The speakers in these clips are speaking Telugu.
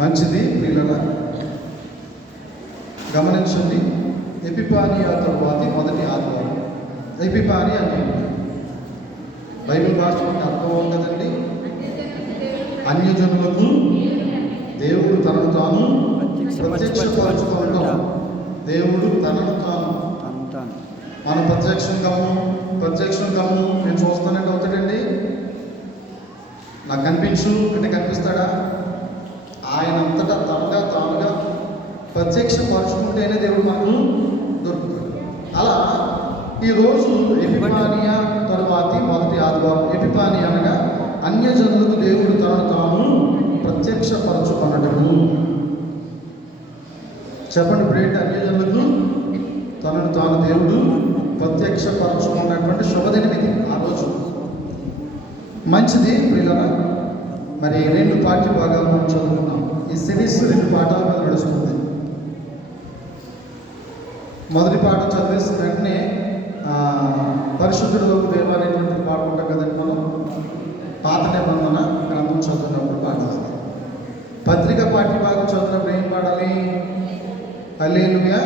మంచిది ప్రియులారా, గమనించండి. ఎపిఫానియా తరువాతి మొదటి ఆదివారం. ఎపిఫానియా అంటే బైబిల్ భాషలోకి అర్థం ఉంటుందండి. అన్యజనులకు దేవుడు తనను తాను ప్రత్యక్షపరచుకోవడం. దేవుడు తనను తాను మనం ప్రత్యక్షం కమ్ము నేను చూస్తానంటే అవుతాడండి. నాకు కనిపించు అంటే కనిపిస్తాడా? ఆయన అంతటా తానుగా ప్రత్యక్షపరచుకుంటేనే దేవుడు మనకు దొరుకుతాడు. అలా ఈరోజు ఎపిఫానియా తరువాతి మొదటి ఆదివారం. ఎపిఫానియా అనగా అన్యజనులకు దేవుడు తనను తాను ప్రత్యక్షపరచుకొనటము. చెప్పండి, ఇప్పుడు అన్యజనులకు తనను తాను దేవుడు ప్రత్యక్షపరచుకున్నటువంటి శుభదినం ఇది. ఆ రోజు మంచిది ప్రియులారా. మరి 2 పాఠ్య భాగాలు మనం చదువుకున్నాం. ఈ సిరీస్ 2 పాఠాల మీద నడుస్తుంది. మొదటి పాఠం చదివేసిన వెంటనే పరిశుద్ధుడు దేవ అనేటువంటి పాఠం ఉంటాం కదండి. మనం పాత నిబంధన గ్రంథం చదువుతున్నప్పుడు పాడాలి. పత్రిక పాఠ్య భాగం చదివినప్పుడు ఏం పాడాలి? హల్లెలూయా.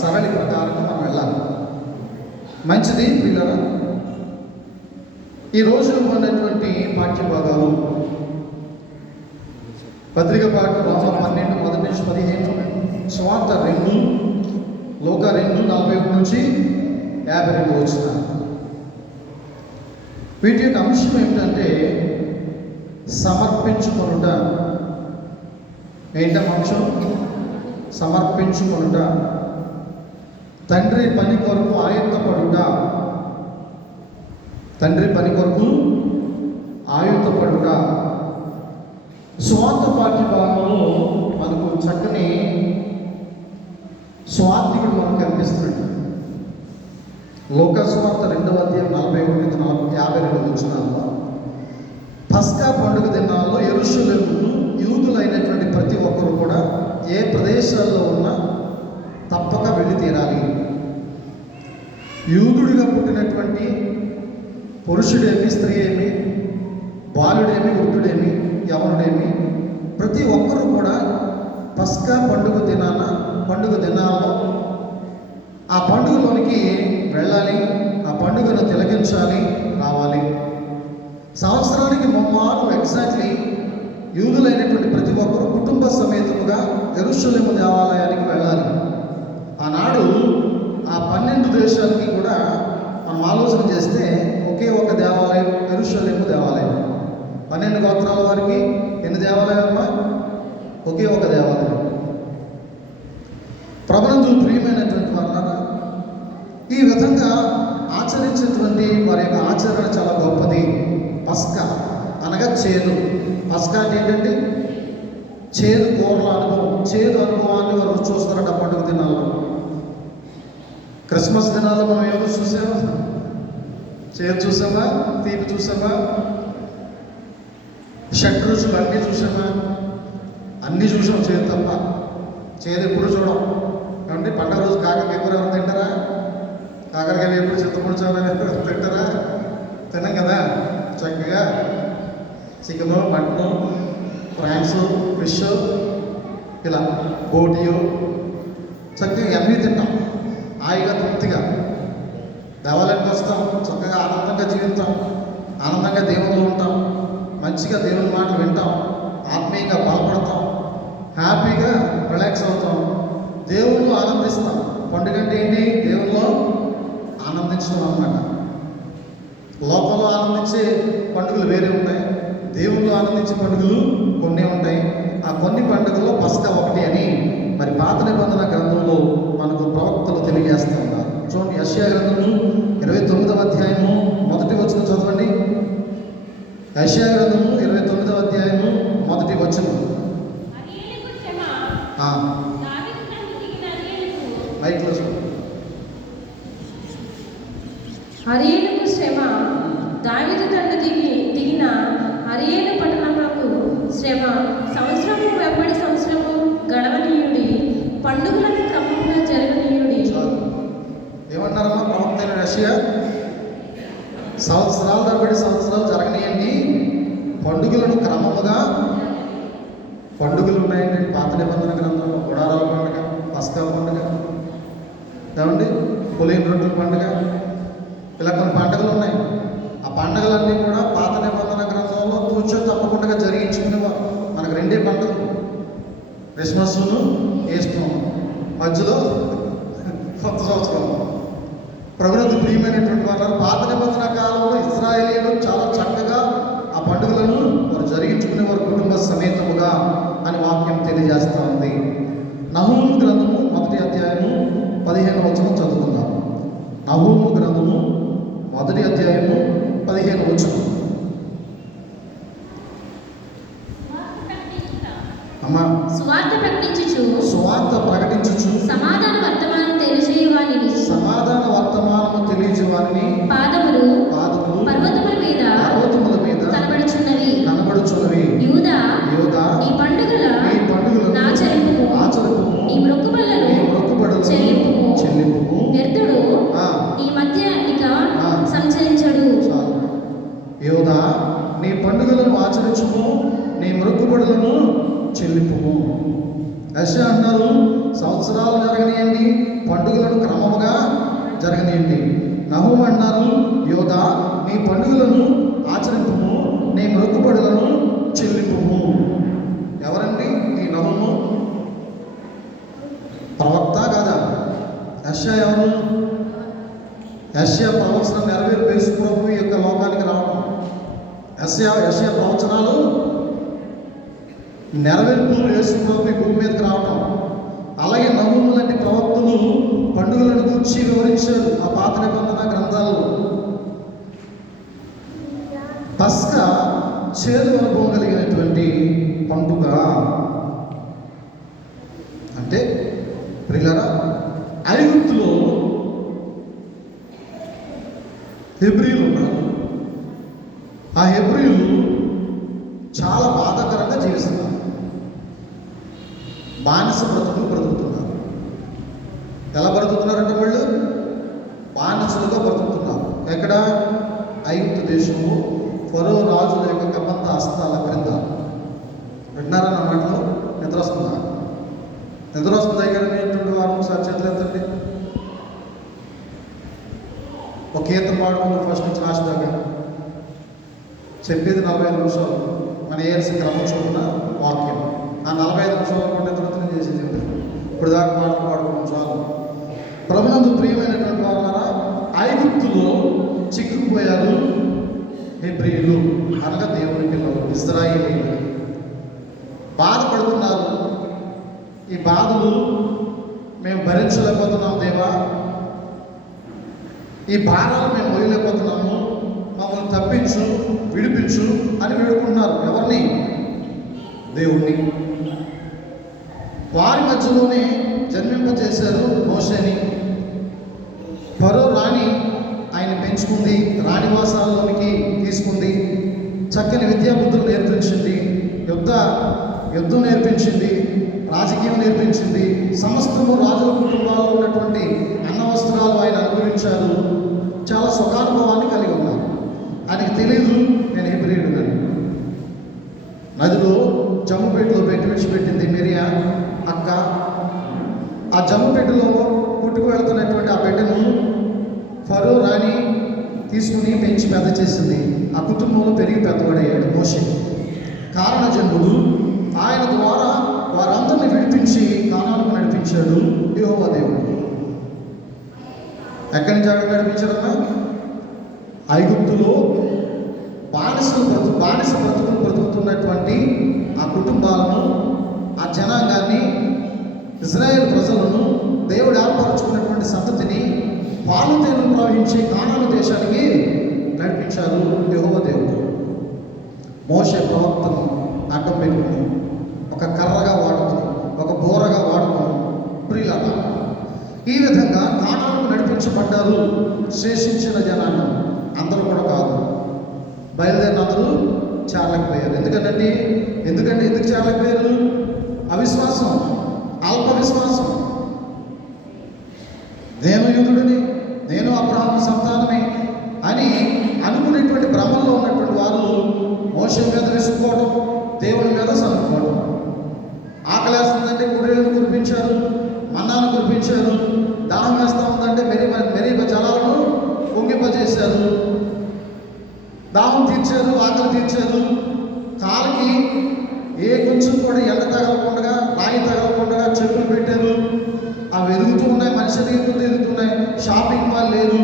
సరళి ప్రకారంగా మనం వెళ్ళాలి. మంచిది ప్రియులారా. ఈరోజు ఉన్నటువంటి పాఠ్య భాగాలు పత్రిక పాఠం రోమా 12 మొదటి నుంచి 15, స్వార్థ 2, లోక 2 41 నుంచి 52 వచ్చిన. వీటి యొక్క అంశం ఏమిటంటే సమర్పించుకొనుట. ఏంటం అంశం? సమర్పించుకొనుట. తండ్రి పని కొరకు ఆయుత్తపడుట. తండ్రి పని కొరకు ఆయుత్తపడుట. స్వార్థ పాఠ్య భాగంలో మనకు చక్కని స్వార్థికుడు మనకు కనిపిస్తున్నాడు. లోక స్వార్థ 2వ అధ్యాయం 41-52 వచనాల్లో పస్కా పండుగ దినాల్లో యెరూషలేముకు యూదులైనటువంటి ప్రతి ఒక్కరు కూడా ఏ ప్రదేశాల్లో ఉన్నా తప్పక వెళ్ళి తీరాలి. యూదుడిగా పుట్టినటువంటి పురుషుడేమి, స్త్రీ ఏమి, బాలుడేమి, వృద్ధుడేమి, యవనుడేమి, ప్రతి ఒక్కరూ కూడా పస్కా పండుగ దినాల్లో ఆ పండుగలోనికి వెళ్ళాలి. ఆ పండుగను తిలకించాలి, రావాలి. సంవత్సరానికి ముమ్మారు ఎగ్జాక్ట్లీ యూదులైనటువంటి ప్రతి ఒక్కరూ కుటుంబ సమేతముగా యెరూషలేము దేవాలయానికి వెళ్ళాలి. ఆనాడు ఆ 12 దేశాలకి కూడా మనం ఆలోచన చేస్తే ఒకే ఒక దేవాలయం, యెరూషలేము దేవాలయం. 12 గోత్రాల వారికి ఎన్ని దేవాలయమ్మా? ఒకే ఒక దేవాలయం. ప్రభునందు ప్రియమైనటువంటి వారు, ఈ విధంగా ఆచరించేటువంటి వారి యొక్క ఆచరణ చాలా గొప్పది. పస్కా అనగా చేదు. పస్కా అంటే ఏంటంటే చేదు కూరల అనుభవం. చేదు అనుభవాన్ని వారు చూస్తారట పండుగ దినాల్లో. క్రిస్మస్ దినాల్లో మనం ఏమో చూసామా? చేదు చూసామా? తీపి చూసామా? షడ్రుచులు అన్నీ చూసామా? అన్నీ చూసాం. చేదు తప్ప చేదు ఎప్పుడు చూడం. కాబట్టి పండుగ రోజు కాకరకాయ కూర ఎవరు తింటారా? కాకరకాయ ఎప్పుడు చింతపండు చాలని తింటారా? తినం కదా. చక్కగా చికెను, మటను, ఫ్రాన్స్, ఫిష్, ఇలా బోటియో చక్కగా అన్నీ తింటాం. హాయిగా తృప్తిగా దేవాలయానికి వస్తాం. చక్కగా ఆనందంగా జీవిస్తాం. ఆనందంగా దేవుళ్ళు ఉంటాం. మంచిగా దేవుని మాటలు వింటాం. ఆత్మీయంగా బలపడతాం. హ్యాపీగా రిలాక్స్ అవుతాం. దేవుళ్ళు ఆనందిస్తాం. పండుగ అంటే ఏంటి? దేవుల్లో ఆనందించడం అన్నమాట. లోకంలో ఆనందించే పండుగలు వేరే ఉంటాయి. దేవుళ్ళు ఆనందించే పండుగలు కొన్ని ఉంటాయి. ఆ కొన్ని పండుగల్లో పస్కా ఒకటి అని మరి పాత నిబంధన గ్రంథంలో మనకు ప్రవక్తలు తెలియజేస్తూ ఉన్నారు. చూడండి, యెషయా గ్రంథము 29వ అధ్యాయము 1వ వచనం చదవండి. యెషయా గ్రంథము 29వ అధ్యాయము 1వ వచనం. మైక్లో అరియలుకు శ్రమ, దావీదు తండ్రి దిగిన అరియలు పట్టణములకు శ్రమ. సంవత్సరము వెంబడి సంవత్సరము గడవనీయుడి, పండుగలను క్రమంగా జరగనీయుడి. ఏమన్నారమ్మా ప్రవక్త యెషయా? సంవత్సరాలు తరబడి సంవత్సరాలు జరగనీయండి, పండుగలను క్రమముగా పండుగలు ఉన్నాయండి. పాత నిబంధన గ్రంథంలో గుడారాల పండుగ, పస్కా పండుగ, ఏమండి పులిన రొట్టెల పండుగ, ఇలా కొన్ని పండుగలు ఉన్నాయి. ఆ పండుగలన్నీ కూడా పాత నిబంధన గ్రంథంలో తూచో తప్పకుండా జరిగించుకునేవారు. మనకు రెండే పండుగలు, క్రిస్మస్ను, ఈస్టర్, మధ్యలో కొత్త సంవత్సరం. ప్రభునందు ప్రియమైనటువంటి వారు, పాత నిబంధన కాలంలో ఇశ్రాయేలీయులు చాలా చక్కగా ఆ పండుగలను వారు జరిగించుకునేవారు కుటుంబ సమేతముగా అని వాక్యం తెలియజేస్తూ ఉంది. నహూము గ్రంథము 1వ అధ్యాయము 15వ వచనం చదువుకుందాం. నహూము గ్రంథము 1వ అధ్యాయము 15వ వచనం. అమ్మా, సువార్త ప్రకటించుచు సువార్త ప్రకటించుచు సమాధాన వర్తమానం తెలియజేయవానిని సమాధాన వర్తమానము తెలియజేవాని పాదములు పర్వతముల మీద కనబడుచున్నవి. యూదా ఈ పండుగలను ఆచరింపుము. ఈ మొక్కుబడులను చెల్లింపుము. వ్యర్థుడు ఈ మధ్య ఇక సంచరించడు. యూదా, నీ పండుగలను ఆచరించుము, నీ మొక్కుబడులను చెల్లింపుము. యెషయా అన్నారు, సంవత్సరాలు జరగనియండి, పండుగలను క్రమముగా జరగనియండి. నహూము అన్నారు, యూదా, నీ పండుగలను ఆచరింపుము, నీ మొక్కుబడులను చెల్లింపుము. ఎవరండి ఈ నహూము? ప్రవక్త కాదా? యెషయా ఎవరు? యెషయా ప్రవచనం నెరవేరు యేసు ప్రభువు యొక్క లోకానికి రావడం. యెషయా ప్రవచనాలు నెరవేర్పు యేసు ప్రభు భూమి మీదకి రావటం. అలాగే నహూము లాంటి ప్రవక్తలు పండుగలను గురించి వివరించారు ఆ పాత నిబంధన గ్రంథాల్లో. పస్కా చేదు అనుభవం కలిగినటువంటి పండుగ. అంటే ప్రియులారా, ఐగుప్తులో హెబ్రీలు ఉన్నారు. ఆ హెబ్రీలు చాలా బాధాకరంగా జీవిస్తున్నారు. బానిస బ్రతుకులు బ్రతుకుతున్నారు. ఎలా బ్రతుకుతున్నారంటే వాళ్ళు బానిసలుగా బ్రతుకుతున్నారు. ఎక్కడ? ఐగుప్తు దేశంలో ఫరో రాజుల యొక్క కబంధ హస్తాల క్రింద. విన్నారన్న మాటలు? నిద్ర వస్తుందా? నిద్ర వస్తుందా? అనేటువంటి వారు సత్యతలు ఎంతండి? ఒక కీర్తన పాడుకుని ఫస్ట్ నుంచి లాస్ట్ దాకా చెప్పేది 45 నిమిషాలు. మన ఏఎల్సి క్రమం చొప్పున వాక్యం. ఆ 45 నిమిషాలు కొన్ని నిద్రతను చేసేది ఇప్పుడు దాకా పాటలు పాడుకోవడం చాలు. ప్రభునందు ప్రియమైనటువంటి వారులారా, ఐగుప్తులో చిక్కుకుపోయారు హెబ్రీయులు, అనగా దేవుని పిల్లలు, ఇశ్రాయేలీయులు. బాధపడుతున్నారు. ఈ బాధలు మేము భరించలేకపోతున్నాం దేవా, ఈ భారాలు మేము మోయలేకపోతున్నాము, మమ్మల్ని తప్పించు, విడిపించు అని వేడుకుంటున్నారు. ఎవరిని? దేవుణ్ణి. వారి మధ్యలోనే జన్మింపజేశారు మోషేని. ఫరో రాణి ఆయన పెంచుకుంది, రాణివాసాల్లోనికి తీసుకుంది, చక్కని విద్యాబుద్ధులు నేర్పించింది, యుద్ధం నేర్పించింది, రాజకీయం నేర్పించింది. సమస్తము రాజుల కుటుంబాల్లో ఉన్నటువంటి అన్న వస్త్రాలు ఆయన అనుభవించారు. చాలా సుఖానుభవాన్ని కలిగి ఉన్నారు. ఆయనకి తెలియదు నేను హెబ్రీయుడునని. నదిలో జమ్ముపేటలో విడిచిపెట్టింది మిరియా అక్క. ఆ జమ్ముపేటలో పుట్టుకు వెళ్తున్నటువంటి ఆ బిడ్డను ఫరో రాణి తీసుకుని పెంచి పెద్ద చేసింది. ఆ కుటుంబంలో పెరిగి పెద్దవాడయ్యాడు మోషే. కారణజన్ముడు. ఆయన ద్వారా వారందరినీ విడిపించి కానాలకు నడిపించాడు యెహోవా దేవుడు. ఎక్కడి నుంచి అక్కడ నడిపించాడన్నా? ఐగుప్తులో బానిస బ్రతుకులు బ్రతుకుతున్నటువంటి ఆ కుటుంబాలను, ఆ జనాంగాన్ని, ఇజ్రాయేల్ ప్రజలను దేవుడు ఏర్పరచుకున్నటువంటి సంతతిని పాలు తేనెలు ప్రవహించి కానాను దేశానికి నడిపించారు యెహోవా దేవుడు. మోషే ప్రవక్తను అడ్డం పెట్టుకుని, ఒక కర్రగా వాడుకొని, ఒక బోరగా వాడుకొని, ప్రియులారా, ఈ విధంగా కానాలకు నడిపించబడ్డారు శేషించిన జనాన్ని. అందరూ కూడా కాదు, బయలుదేరిన అందరూ చేరలేకపోయారు. ఎందుకు చేరలేకపోయారు? అవిశ్వాసం, అల్ప విశ్వాసం. నేను యూదుడిని, నేను అబ్రహాము సంతానమే అని అనుకునేటువంటి భ్రమంలో ఉన్నటువంటి వారు మోషే మీద విసుక్కోవడం, దేవుని మీద సనుక్కోవడం. ఆకలేస్తుందంటే గుడ్రేలను కురిపించారు, మన్నాను కురిపించారు. దాహం వేస్తూ ఉందంటే మెరీబ జలాలను పొంగిపజేశారు. దాహం తీర్చారు, ఆకలి తీర్చారు. కాలికి ఏ కొంచెం కూడా ఎండ తగలకుండా, రాయి తగలకుండా చెప్పులు పెట్టారు. అవి ఎదుగుతూ ఉన్నాయి, మనిషి ఎదుగుతున్నాయి. షాపింగ్ మాల్ లేదు,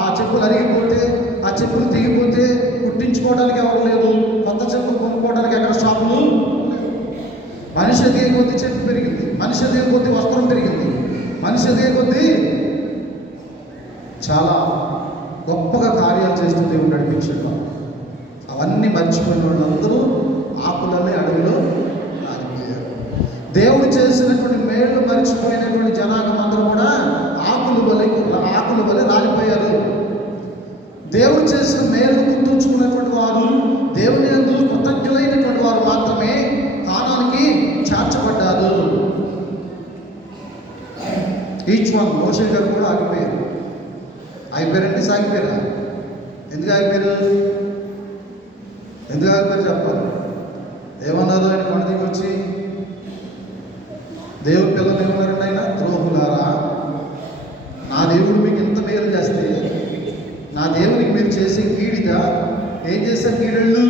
ఆ చెప్పులు అరిగిపోతే, ఆ చెప్పులు తెగిపోతే కుట్టించుకోవడానికి ఎవరు లేదు, కొత్త చెప్పులు కొనుక్కోవడానికి ఎక్కడ షాపులు. మనిషి ఎదిగే కొద్దీ చెప్పు పెరిగింది, మనిషి ఎదిగే కొద్దీ వస్త్రం పెరిగింది, మనిషి ఎదిగే కొద్దీ చాలా గొప్పగా కార్యాలు చేస్తూ దేవుడు నడిపించాడు. అవన్నీ మర్చిపోయిన వాళ్ళందరూ ఆకులనే అడవిలో ఆగిపోయారు. దేవుడు చేసినటువంటి మేళ్లు మర్చిపోయినటువంటి జనాంగం అందరూ కూడా ఆకులు వలె రాలిపోయారు. దేవుడు చేసిన మేలు గుర్తుంచుకున్నటువంటి వారు, దేవుని యందు కృతజ్ఞులైనటువంటి వారు మాత్రమే కానానికి చేర్చబడ్డారు. Each one. మోషే గారు కూడా ఆగిపోయారు. ఆగిపోయారంటే సాగిపోయారా? ఎందుకు ఆగిపోయారు చెప్పాలి. ఏమన్నారు ఆయన కొండ దిగి వచ్చి? దేవుడి పిల్లలు ఏమన్నారండి ఆయన? ద్రోహులారా, నా దేవుడు మీకు ఇంత మేలు చేస్తే నా దేవునికి మీరు చేసే కీడిగా ఏం చేశారు? కీడళ్ళు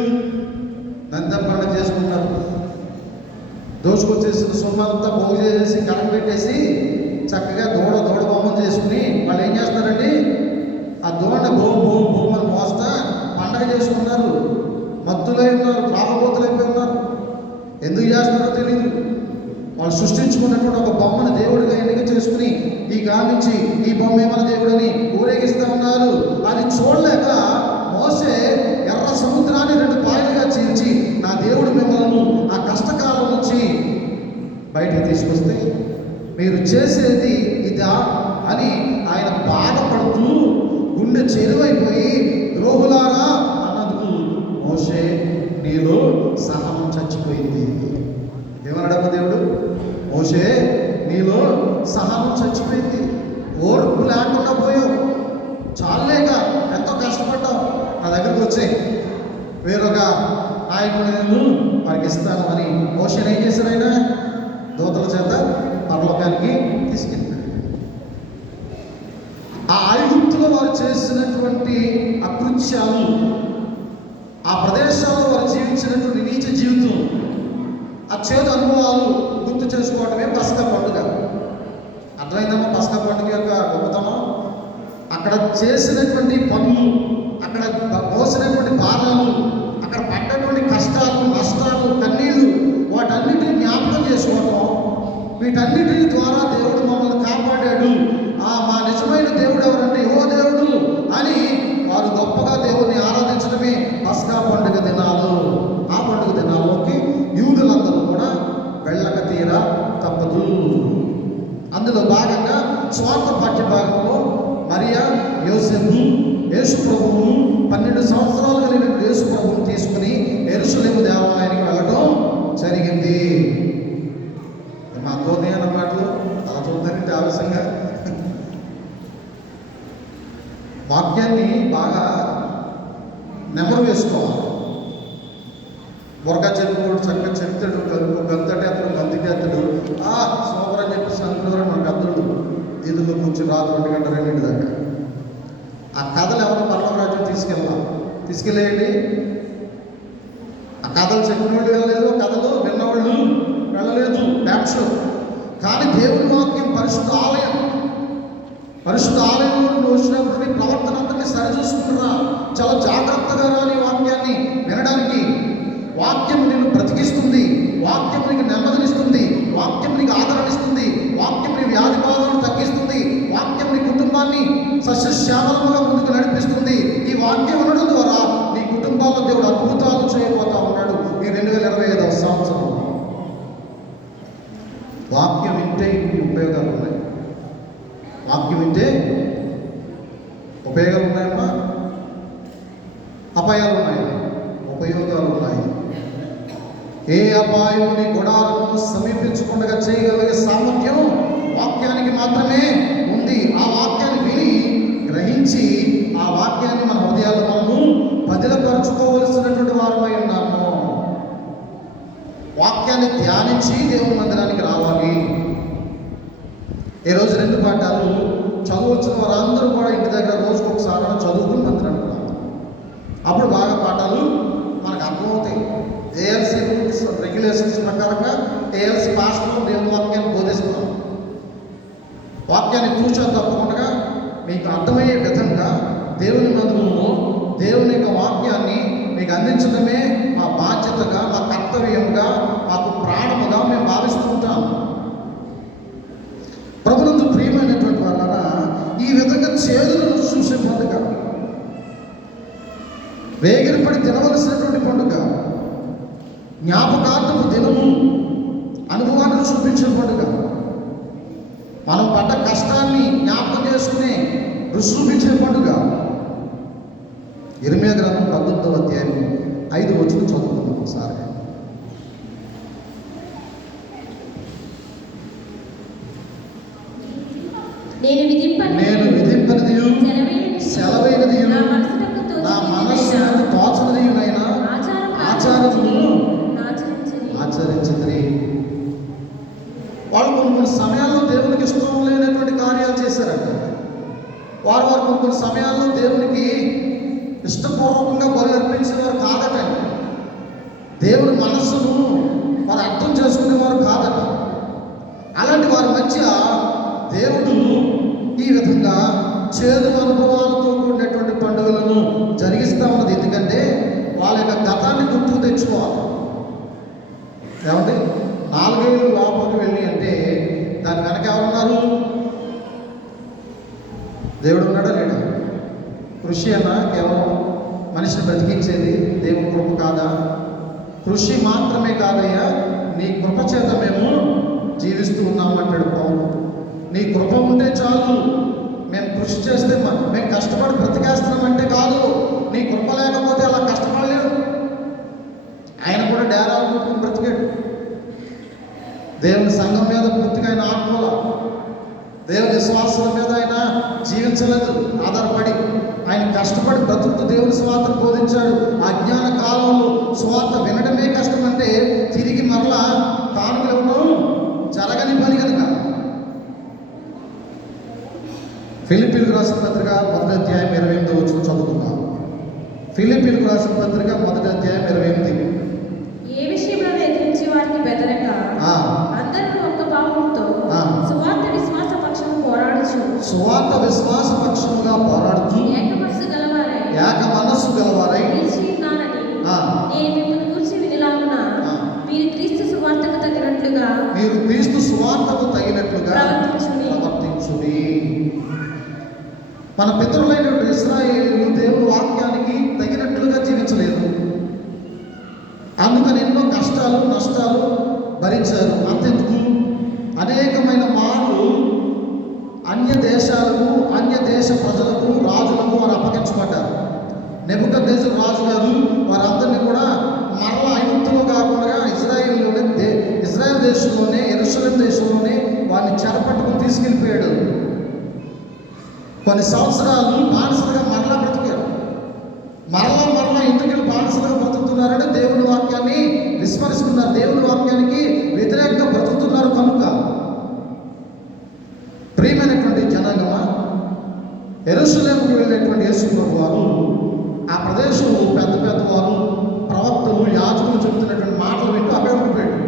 నందం పండుగ చేసుకున్నారు. దోచుకొచ్చేసిన సొమ్మంతా పోగు చేసేసి కలం పెట్టేసి చక్కగా దూడ బొమ్మను చేసుకుని వాళ్ళు ఏం చేస్తారండి? ఆ దూడ బొమ్మను మోస్తా పండగ చేసుకున్నారు. మత్తులై ఉన్నారు, త్రాగబోతులైపోయి ఉన్నారు. ఎందుకు చేస్తున్నారో తెలియదు. వాళ్ళు సృష్టించుకున్నటువంటి ఒక బొమ్మను దేవుడిగా ఎన్నిక చేసుకుని ఈ గామించి ఈ బొమ్మ మన దేవుడిని ఊరేగిస్తూ ఉన్నారు. అది చూడలేక మోసే ఎర్ర సముద్రాన్ని 2 పాయలుగా చీల్చి, నా దేవుడు మిమ్మల్ని ఆ కష్టకాలం నుంచి బయటకు తీసుకొస్తే మీరు చేసేది ఇదా అని ఆయన బాధపడుతూ గుండె చెరువైపోయి, ద్రోహులారా అన్నందుకు మోసే నీలో సహనం చచ్చిపోయింది. ఏమన్నాడమ్మ దేవుడు? మోసే నీలో సహనం చచ్చిపోయింది. ఓర్పు లేకుండా పోయావు, చాలేక ఎంతో కష్టపడ్డావు, నా దగ్గరకు వచ్చాయి, వేరొక నాయకుడు నేను వారికి ఇస్తాను అని మోషేని ఏం చేశారు? ఆయన దూతల చేత పరలోకానికి తీసుకెళ్ళాడు. ఆ ఐగుప్తులో వారు చేసినటువంటి అకృత్యాలు, ఆ ప్రదేశాల్లో వారు జీవించినటువంటి నీచ జీవితం, ఆ చేదు అనుభవాలు గుర్తు చేసుకోవటమే పస్కా పండుగ. అర్థమైందమ్మా పస్కా పండుగ యొక్క గొప్పతనం? అక్కడ చేసినటువంటి పనులు, అక్కడ మోసినటువంటి భారాలు, అక్కడ పడ్డటువంటి కష్టాలు, నష్టాలు, కన్నీళ్లు, వాటన్నిటిని జ్ఞాపకం చేసుకోవటం. వీటన్నిటిని ద్వారా దేవుడు మమ్మల్ని కాపాడాడు, మా నిజమైన దేవుడు ఎవరంటే ఓ దేవుడు అని వారు గొప్పగా దేవుడిని ఆరాధించడమే పస్కా పండుగ దినాలు. ఆ పండుగ దినాల్లోకి యూదులందరూ కూడా వెళ్ళక తీరా తప్పదు. అందులో భాగంగా స్వార్థ పాఠ్య భాగంలో మరియా, యోసేపు యేసు ప్రభువు 12 సంవత్సరాలు కలిగిన యేసు ప్రభువును తీసుకుని యెరూషలేము దేవాలయానికి వెళ్ళడం జరిగింది. మా అర్థోదయ అన్న మాటలు అలా చూద్దానంటే ఆవేశంగా వాక్యాన్ని బాగా నెమరు వేసుకోవాలి. బొరగా చెప్పుకోడు చక్కగా చెప్తాడు, గంతటే అతడు గంతికేస్తాడు, సూపర్ అని చెప్పేసి అనుకున్నారు మన గద్దుడు ఈదుల్లో కూర్చొని రాత్రి 1 గంట 2 దాకా. ఆ కథలు ఎవరు పర్లోక రాజ్యం తీసుకెళ్ళేయండి. ఆ కథలు చెప్పిన వాళ్ళు వెళ్ళలేదు, కథలు విన్నవాళ్ళు వెళ్ళలేదు, డ్యామ్ షో. కానీ దేవుని వాక్యం పరిశుద్ధ ఆలయంలో వచ్చినప్పుడు ప్రవర్తన అంతని సరిచూసుకుంటున్నా. చాలా జాగ్రత్తగా రాని వాక్యాన్ని వినడానికి. వాక్యం నిన్ను బ్రతికిస్తుంది, వాక్యం నీకు నెమ్మదినిస్తుంది, వాక్యం నీకు ఆదరణిస్తుంది, వాక్యం నీ వ్యాధి బాధలను తగ్గిస్తుంది, వాక్యం నీ కుటుంబాన్ని సస్యశ్యామలముగా ముందుకు నడిపిస్తుంది. ఈ వాక్యం ఉండడం ద్వారా నీ కుటుంబాల్లో దేవుడు అద్భుతాలు చేయబోతా ఉన్నాడు ఈ 2025వ సంవత్సరం. వాక్యం వింటే ఇన్ని ఉపయోగాలు ఉన్నాయి. వాక్యం వింటే ఉపయోగాలు ఉన్నాయమ్మా, అపాయాలు ఉన్నాయి, ఉపయోగాలు ఉన్నాయి. ఏ అపాయం నీ గుడారము సమీపించకుండా చేయగలిగే సామర్థ్యం వాక్యానికి మాత్రమే ఉంది. ఆ వాక్యాన్ని విని గ్రహించి ఆ వాక్యాన్ని మన హృదయాల్లో మనము బదిలపరచుకోవలసినటువంటి వారమై ఉన్నాము. వాక్యాన్ని వాక్యాన్ని ధ్యానించి దేవుని మందిరానికి రావాలి. ఈరోజు 2 పాఠాలు చదువుతున్న వారందరూ కూడా ఇంటి దగ్గర రోజుకు ఒకసారి చదువుకుని మందిరానికి రావాలి. అప్పుడు బాగా పాఠాలు మనకు అర్థమవుతాయి. ఏఎల్సి రూల్స్ రెగ్యులేషన్స్ ప్రకారంగా ఏఎల్సి పాస్టర్లు దేవుని వాక్యాన్ని బోధిస్తున్నాం. వాక్యాన్ని కూర్చొని తప్పకుండా మీకు అర్థమయ్యే విధంగా దేవుని మందిరంలో దేవుని యొక్క వాక్యాన్ని మీకు అందించడమే మా బాధ్యతగా, మా కర్తవ్యంగా, మాకు ప్రాణముగా మేము భావిస్తూ ఉంటాం. ప్రభునందు ప్రియమైనటువంటి వాళ్ళ ఈ విధంగా చేదులను చూసే పండుగ, వేగిరపడి తినవలసినటువంటి పండుగ, జ్ఞాపకార్థపు దినము, అనుభవాన్ని చూపించే పండుగ, మనం పడ్డ కష్టాన్ని జ్ఞాపకం చేసుకుని రుచి చూపించే పండుగ. ఇర్మియా గ్రంథం 19వ అధ్యాయం 5 వచనం చదువుకున్నాం ఒకసారి. నేను విధింపనిదియు సెలవైనదియు నా మనస్సునకు తోచనిదియునైనా ఆచారమును ఆచరించితిరి. వాళ్ళు కొన్ని సమయాల్లో దేవునికి ఇష్టం లేనటువంటి కార్యాలు చేశారంట. వారు కొన్ని సమయాల్లో దేవునికి ఇష్టపూర్వకంగా బలి అర్పించేవారు కాదట. దేవుని మనస్సును వారు అర్థం చేసుకునేవారు కాదట. అలాంటి వారి మధ్య దేవుడు ఈ విధంగా చేదు అనుభవాలతో కూడినటువంటి పండుగలను జరిగిస్తా ఉన్నది. ఎందుకంటే వాళ్ళ యొక్క గతాన్ని గుర్తుకు తెచ్చుకోవాలి. ఏమంటే 4 ఏళ్ళు లోపలికి వెళ్ళి అంటే దాని వెనక ఎవరున్నారు? దేవుడు ఉన్నాడా లేడా? కృషి అన్నా కేవలం మనిషిని బ్రతికించేది దేవుని కృప కాదా? కృషి మాత్రమే కాదయ్యా, నీ కృప చేత మేము జీవిస్తూ ఉన్నామంటాడు పౌలు. నీ కృప ఉంటే చాలు, మేము కృషి చేస్తే మేము కష్టపడి బ్రతికేస్తున్నామంటే కాదు. నీ కృప లేకపోతే అలా కష్టపడలేడు. ఆయన కూడా డేరాలు కొట్టుకుని బ్రతికాడు. దేవుని సంఘం మీద పూర్తిగా ఆయన ఆత్మల, దేవుని విశ్వాసాల మీద ఆయన జీవించలేదు ఆధారపడి. ఆయన కష్టపడి బ్రతుకుతూ దేవుని సువార్తను బోధించాడు. అజ్ఞాన కాలంలో సువార్త వినడమే కష్టం అంటే తిరిగి మరలా కానుకలు ఇవ్వడం జరగని పని కనుక. ఫిలిప్పీలకు రాసిన పత్రిక 1వ అధ్యాయం 28వ వచనం చదువుకుందాం. ఫిలిప్పీలకు రాసిన పత్రిక 1వ అధ్యాయం 28. ఏ విషయంలో ఎదిరించి వారికి బెదరక అందరూ ఒక్క భావంతో సువార్త విశ్వాస పక్షముగా పోరాడుతూ ఏక మనస్సు గలవారై నేను మిమ్మల్ని గురించి వినలాగున మీరు క్రీస్తు సువార్తకు తగినట్లుగా ప్రవర్తించుడి. మన పితరులైనటువంటి ఇశ్రాయేలీయులు దేవుని వాక్యానికి తగినట్లుగా జీవించలేదు. అందుకని ఎన్నో కష్టాలు నష్టాలు భరించారు. అంతెందుకు అనేకమైన మార్లు అన్య దేశాలకు, అన్య దేశ ప్రజలకు, రాజులకు వారు అప్పగించబడ్డారు. నెబుకద్నెజరు రాజు గారు వారందరినీ కూడా మరలా ఐగుప్తులో కాకుండా ఇజ్రాయెల్ దేశంలోనే, యెరూషలేం దేశంలోనే వారిని చెరపట్టుకుని తీసుకెళ్ళిపోయాడు. కొన్ని సంవత్సరాలు బానిసలుగా మరలా బ్రతికారు. మరలా ఎందుకు బానిసలుగా బ్రతుకుతున్నారంటే దేవుని వాక్యాన్ని విస్మరిస్తున్నారు, దేవుని వాక్యానికి వ్యతిరేకంగా బ్రతుకుతున్నారు కనుక. ప్రియమైనటువంటి జనాంగమా, యెరూషలేముకి వెళ్ళినటువంటి యేసు ప్రభువారు ఆ ప్రదేశంలో పెద్ద వారు, ప్రవక్తలు, యాజకులు చెబుతున్నటువంటి మాటలు వింటూ అక్కడ ఉండిపోయాడు.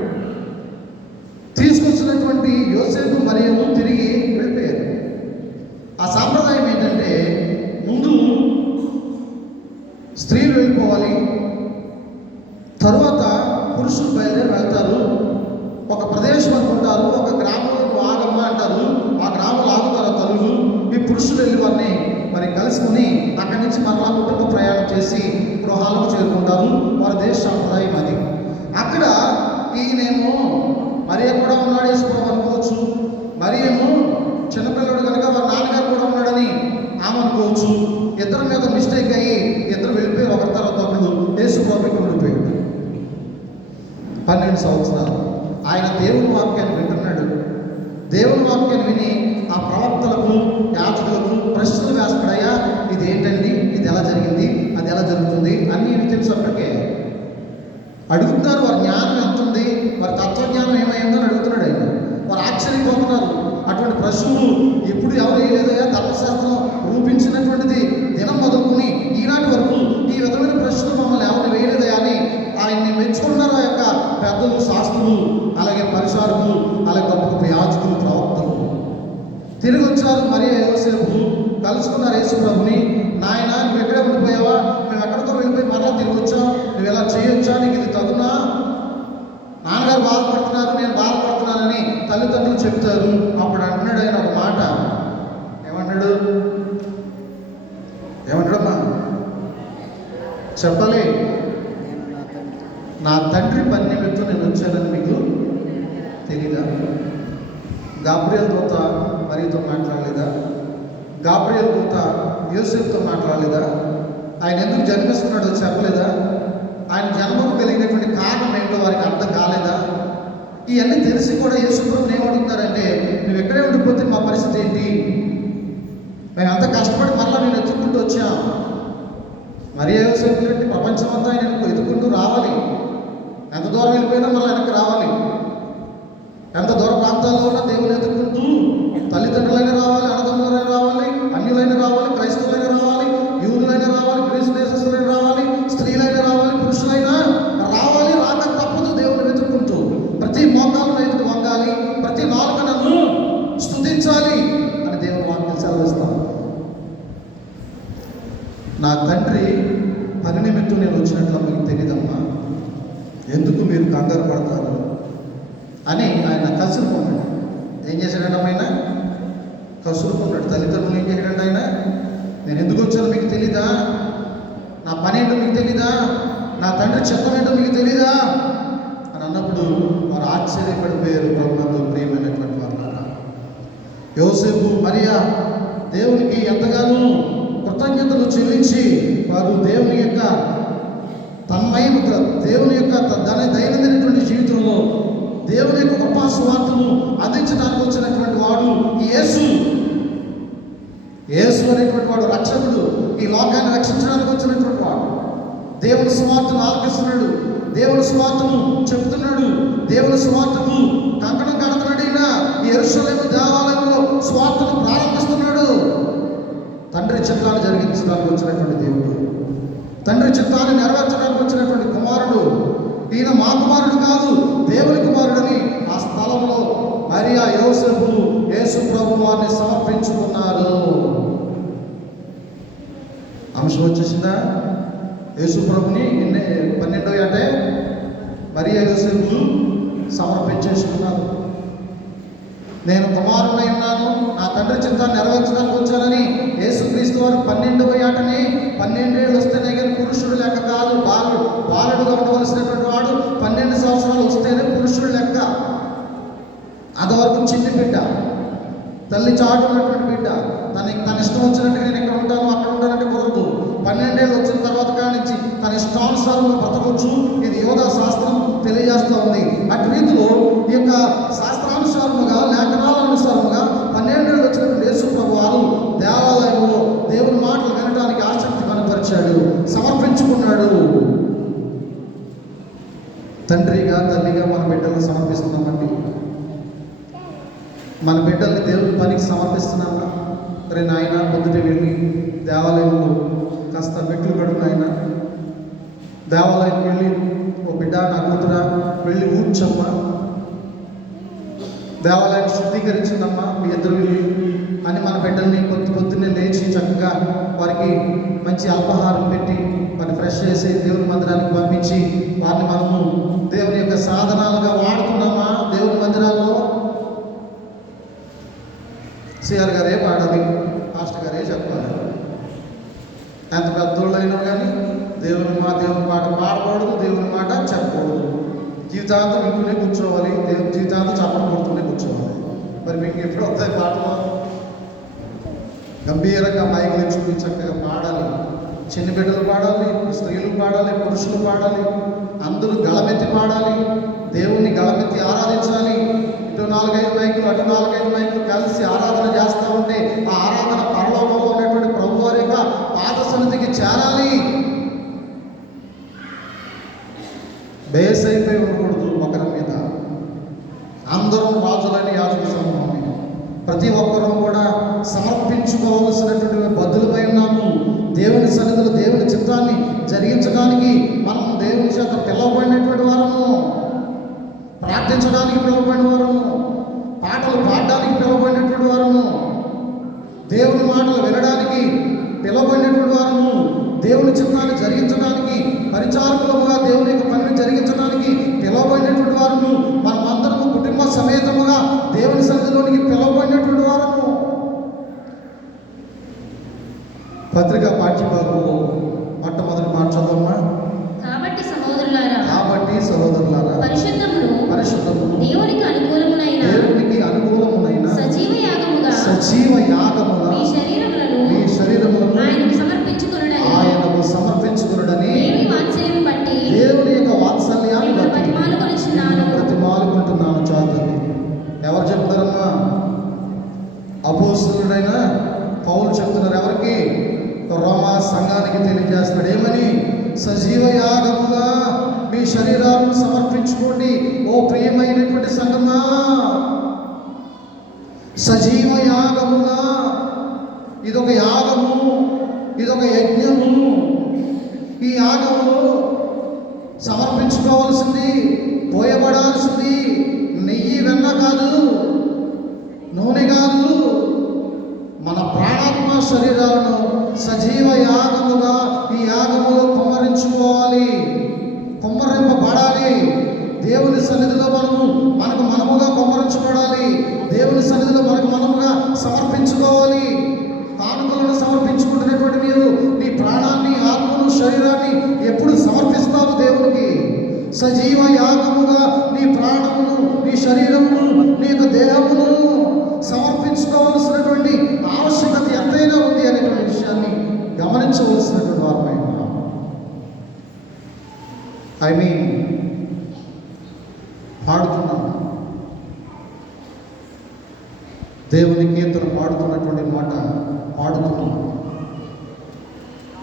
తీసుకొచ్చినటువంటి యోసేపు మరియము తిరిగి వెళ్ళిపోయారు. ఆ సాంప్రదాయం ఏంటంటే ముందు స్త్రీలు వెళ్ళిపోవాలి, తరువాత పురుషులు బయలుదేరి వెళ్తారు. ఒక ప్రదేశం అనుకుంటారు, ఒక గ్రామంలో ఆగమ్మ అంటారు, ఆ గ్రామంలో ఆగుతారు తల్లులు. ఈ పురుషులు వెళ్ళి వారిని మరి కలుసుకుని అక్కడి నుంచి మరలా కుటుంబ ప్రయాణం చేసి గృహాలకు చేరుకుంటారు. వారి దేశ సాంప్రదాయం అది. అక్కడ ఈయనేమో మరియ కూడా ఉన్నాడు యేసుప్రభు అనుకోవచ్చు, మరియేమో చిన్నపిల్లడు కనుక వారి నాన్నగారు కూడా ఉన్నాడని ఆమె అనుకోవచ్చు. ఇద్దరి మీద మిస్టేక్ అయ్యి ఇద్దరు వెళ్ళిపోయి ఒకరి తర్వాత ఒకరు యేసుప్రభుకి ఉండిపోయాడు. 12 సంవత్సరాలు ఆయన దేవుని వాక్యాన్ని వింటున్నాడు. దేవుని వాక్యాన్ని విని ఆ ప్రవక్తలకు, యాజకులకు ప్రశ్నలు వేస్తాడయ్యా, ఇది ఏంటండి, ఇది ఎలా జరిగింది, అది ఎలా జరుగుతుంది అన్నీ తెలుసు. అప్పటికే అడుగుతున్నారు, వారి జ్ఞానం ఎంత ఉంది, వారి తత్వజ్ఞానం ఏమైందో అని అడుగుతున్నాడు ఆయన. వారు ఆశ్చర్యపోతున్నారు. అటువంటి ప్రశ్నలు ఎప్పుడు ఎవరు వేయలేదయా, ధర్మశాస్త్రం రూపించినటువంటిది దినం మొదలుకొని ఈనాటి వరకు ఈ విధమైన ప్రశ్నలు మమ్మల్ని ఎవరు వేయలేదయా అని ఆయన్ని మెచ్చుకున్నారు. ఆ యొక్క పెద్దలు, శాస్త్రులు, అలాగే పరిచారకులు, అలాగే గొప్ప గొప్ప యాజకులు, ప్రవక్తలు తిరిగి వచ్చారు. మరియా యోసేపు కలుసుకున్నారు యేసు ప్రభుని. నాయన, నువ్వు ఎక్కడే ఉండిపోయావా? మేము ఎక్కడికో వెళ్ళిపోయి మరలా తిరిగి వచ్చాం. నువ్వు ఎలా చేయొచ్చా? నీకు ఇది తగునా? నాన్నగారు బాధపడుతున్నారు, నేను బాధపడుతున్నానని తల్లిదండ్రులు చెప్తారు. అప్పుడు అంటున్నాడు ఆయన ఒక మాట. ఏమన్నాడు? ఏమంటాడమ్మా చెప్పలే? నా తండ్రి పని నిమిత్తం నేను వచ్చానని మీకు తెలీదా? గాబ్రియల్ దూత మరియతో మాట్లాడలేదా? గాబ్రియల్ దూత యోసేపుతో మాట్లాడలేదా? ఆయన ఎందుకు జన్మిస్తున్నాడో చెప్పలేదా? ఆయన జన్మకు కలిగినటువంటి కారణం ఏంటో వారికి అర్థం కాలేదా? ఇవన్నీ తెలిసి కూడా యేసుప్రభుని ఏమడుగుతారంటే, నువ్వు ఎక్కడే ఉండిపోతే మా పరిస్థితి ఏంటి? మేము అంత కష్టపడి మరలా నేను ఎత్తుకుంటూ వచ్చాం. మరియా యోసేపులు అంటే ప్రపంచం అంతా ఆయన ఎత్తుకుంటూ రావాలి. ఎంత దూరం వెళ్ళిపోయినా మళ్ళీ వెనక్కి రావాలి. ఎంత దూర ప్రాంతాల్లో ఉన్నా దేవుని ఎదుర్కొంటూ తల్లిదండ్రులైనా రావాలి, అన్నదమ్ములైనా రావాలి, అన్యులైనా రావాలి, క్రైస్తవులైనా రావాలి, యూదులైనా రావాలి, గ్రీసు దేశస్తులైనా రావాలి, స్త్రీలైనా రావాలి, పురుషులైనా రావాలి. రాక తప్పదు దేవుని వెతుక్కుంటూ. ప్రతి మోకాలను ఎదుటి వంగాలి, ప్రతి నాలుక నన్ను స్తుతించాలి అని దేవుని వాక్యం సెలవిస్తాను. నా తండ్రి పని నిమిత్తం నేను వచ్చినట్లు మీకు తెలియదమ్మా, ఎందుకు మీరు కంగారు పడతారు అని ఆయన కసురుకున్నాడు. ఏం చేశాడంటే ఆయన కసురుకున్నాడు. తల్లిదండ్రులు ఏం చేశాడంటే ఆయన, నేను ఎందుకు వచ్చానో మీకు తెలీదా? నా పని ఏంటో మీకు తెలీదా? నా తండ్రి చిత్తం ఏంటో మీకు తెలీదా అని అన్నప్పుడు వారు ఆశ్చర్యపడిపోయారు. ప్రభునందు ప్రియమైనటువంటి వారు, యోసేపు మరియా దేవునికి ఎంతగానో కృతజ్ఞతలు చెల్లించి వారు దేవుని యొక్క దేవుని యొక్క దైనందినటువంటి జీవితంలో దేవుని యొక్క గొప్ప సువార్తను అందించడానికి వచ్చినటువంటి వాడు యేసు. యేసు అనేటువంటి వాడు రక్షకుడు, ఈ లోకాన్ని రక్షించడానికి వచ్చినటువంటి వాడు. దేవుని సువార్తను ఆలకిస్తున్నాడు, దేవుని సువార్తను చెబుతున్నాడు, దేవుని సువార్తకు కంకణం కడుతున్నాడు. ఈయన యెరూషలేము దేవాలయంలో సువార్తను ప్రారంభిస్తున్నాడు. తండ్రి చిత్తాన్ని జరిగించడానికి వచ్చినటువంటి దేవుడు, తండ్రి చిత్తాన్ని నెరవేర్చడానికి వచ్చినటువంటి కుమారుడు. ఈయన మా కుమారుడు కాదు, దేవుని కుమారుడని ఆ స్థలంలో మరియా యోసేపు యేసు ప్రభు వారిని సమర్పించుకున్నారు. అంశం వచ్చేసిందా? యేసు ప్రభుని 12 అంటే మరియా యోసేపు సమర్పించేసుకున్నారు. నేను కుమారుడై ఉన్నాను, నా తండ్రి చిత్తాన్ని నెరవేర్చడానికి వచ్చానని యేసుక్రీస్తు వారు 12వ ఏటని 12 ఏళ్ళు వస్తేనే కానీ పురుషుడు లెక్క కాదు. బాలుడుగా ఉండవలసినటువంటి వాడు 12 సంవత్సరాలు వస్తేనే పురుషుడు లెక్క. అంతవరకు చిన్ని బిడ్డ, తల్లి చాటు ఉన్నటువంటి బిడ్డ. తన ఇష్టం వచ్చినట్టుగా నేను ఇక్కడ ఉంటాను, అక్కడ ఉంటానంటే కుదరదు. 12 ఏళ్ళు వచ్చిన తర్వాత కానించి తన ఇష్టానుసారంగా బ్రతకొచ్చు. ఇది యోగా శాస్త్రం తెలియజేస్తూ ఉంది. అటు రీతిలో ఈ యొక్క శాస్త్రానుసారముగా, లేఖనాలనుసారముగా 12 ఏళ్ళు వచ్చినటువంటి యేసు ప్రభు వారు దేవాలయంలో దేవుని మాటలు వినడానికి ఆసక్తి కనపరిచాడు, సమర్పించుకున్నాడు. తండ్రిగా, తల్లిగా మన బిడ్డలను సమర్పిస్తున్నామండి. మన బిడ్డల్ని దేవుని పనికి సమర్పిస్తున్నామా? మరి నాయన పొద్దుట వెళ్ళి దేవాలయంలో కాస్త మెట్లు కడుగు నాయన, దేవాలయంకి వెళ్ళి ఓ బిడ్డ, నా కూతురా వెళ్ళి ఊడ్చమ్మా, దేవాలయాన్ని శుద్ధీకరించిందమ్మా మీ ఇద్దరు వెళ్ళి అని మన బిడ్డల్ని పొద్దున్నే లేచి చక్కగా వారికి మంచి అల్పాహారం పెట్టి వారిని ఫ్రెష్ చేసి దేవుని మందిరానికి పంపించి వారిని మనము దేవుని యొక్క సాధనాలుగా వాడుతున్నామా? దేవుని మందిరాల్లో సిఆర్ గారే పాడాలి, మాస్టర్ గారే చెప్పాలి. ఎంత పెద్దోళ్ళైనా కానీ దేవుని పాట పాడకూడదు, దేవుని మాట చెప్పకూడదు. జీవితాంతం ఇంటూనే కూర్చోవాలి, దేవుని జీవితాంతం చప్పట్లు కొడుతూనే కూర్చోవాలి. మరి మీకు ఎప్పుడు వస్తాయి పాటలు? గంభీరంగా మైకులు ఇచ్చుకుని చక్కగా పాడాలి. చిన్న బిడ్డలు పాడాలి, స్త్రీలు పాడాలి, పురుషులు పాడాలి, అందరూ గళమెత్తి పాడాలి, దేవుణ్ణి గళమెత్తి ఆరాధించాలి. ఇటు 4-5 మైకులు, అటు 4-5 మైకులు కలిసి ఆరాధన చేస్తూ ఉంటే ఆ ఆరాధన పరలోకంలో ఉన్నటువంటి ప్రభు వారి యొక్క పాద సన్నిధికి చేరాలి. బేస్ అయిపోయి ఉండకూడదు ఒకరి మీద. అందరం రాజులని యాజక సమూహమే. ప్రతి ఒక్కరూ కూడా సమర్పించుకోవాల్సినటువంటి బదులుపై ఉన్నాము. దేవుని సన్నిధిలో దేవుని చిత్తాన్ని జరిగించడానికి మనం దేవుని చేత పిలువబడినటువంటి వారము, ప్రార్థించడానికి పిలువబడిన వారము, పాటలు పాడడానికి పిలువబడినటువంటి వారము, దేవుని మాటలు వినడానికి పిలువబడినటువంటి వారము, దేవుని చిత్తాన్ని జరిగించడానికి పరిచారకులుగా దేవుని యొక్క పనిని జరిగించడానికి పిలువబడినటువంటి వారము, మనమందరము కుటుంబ సమేతముగా దేవుని సన్నిధిలోనికి పిలువబడినటువంటి వారము. పత్రిక పాఠ్యభాగంలో మొట్టమొదటి మాట చదవమ్మా. కాబట్టి సహోదరులారా పరిశుద్ధమును దేవునికి అనుకూలమునైన సజీవ యాగముగా మీ శరీరములను ఆయనకు సమర్పించుకొనుడని దేవుని యొక్క వాత్సల్యాన్ని బట్టి బ్రతిమాలుకుంటున్నాను. చాలుతుంది. ఎవరు చెప్తారమ్మా? అపోస్తలుడైన పౌలు చెప్తున్నారు. ఎవరికి? రోమా సంఘానికి తెలియజేస్తున్నాడు. ఏమని? సజీవ యాగముగా మీ శరీరాలను సమర్పించుకోండి ఓ ప్రియమైనటువంటి సంఘమా. సజీవ యాగముగా, ఇదొక యాగము, ఇదొక యజ్ఞము. ఈ యాగము సమర్పించుకోవాల్సింది, పోయబడాల్సింది నెయ్యి వెన్న కాదు, నూనె కాదు. మన ప్రాణాత్మ శరీరాలను సజీవ యాగముగా ఈ యాగములో కుమ్మరించుకోవాలి, కుమ్మరింపబడాలి. దేవుని సన్నిధిలో మనముగా కుమ్మరించబడాలి. దేవుని సన్నిధిలో మనముగా సమర్పించుకోవాలి. కానుకలను సమర్పించుకుంటున్నటువంటి మీరు నీ ప్రాణాన్ని, ఆత్మను, శరీరాన్ని ఎప్పుడు సమర్పిస్తావు దేవునికి? సజీవ యాగముగా నీ ప్రాణమును, నీ శరీరమును, నీ యొక్క దేహమును సమర్పించుకోవాల్సినటువంటి ఆవశ్యకత ఎంతైనా ఉంది అనేటువంటి విషయాన్ని గమనించవలసినటువంటి వారమై ఉన్నాం. పాడుతున్నాం, దేవుని కీర్తన పాడుతున్నటువంటి మాట పాడుతున్నాం.